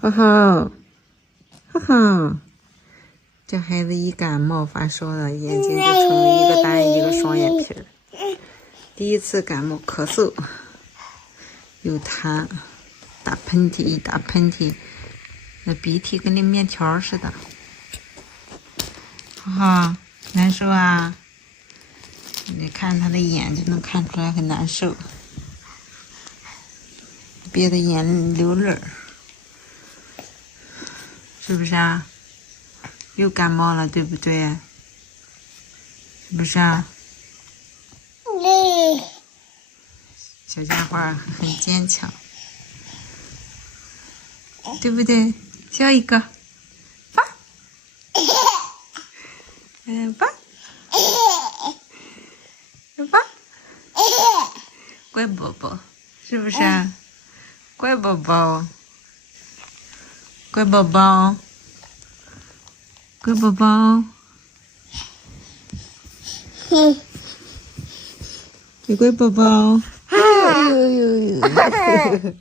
哈哈，哈哈，这孩子一感冒发烧了，眼睛就成了一个大一个双眼皮儿。第一次感冒咳嗽，有痰，打喷嚏一打喷嚏，那鼻涕跟那面条似的。哈哈，难受啊！你看他的眼就能看出来很难受，憋得眼流泪儿，是不是啊？又感冒了，对不对？是不是啊？小家伙很坚强，对不对？笑一个，爸，爸，爸，乖宝宝，是不是啊？乖宝宝，乖宝宝，乖宝宝，乖宝宝。哎呦呦呦！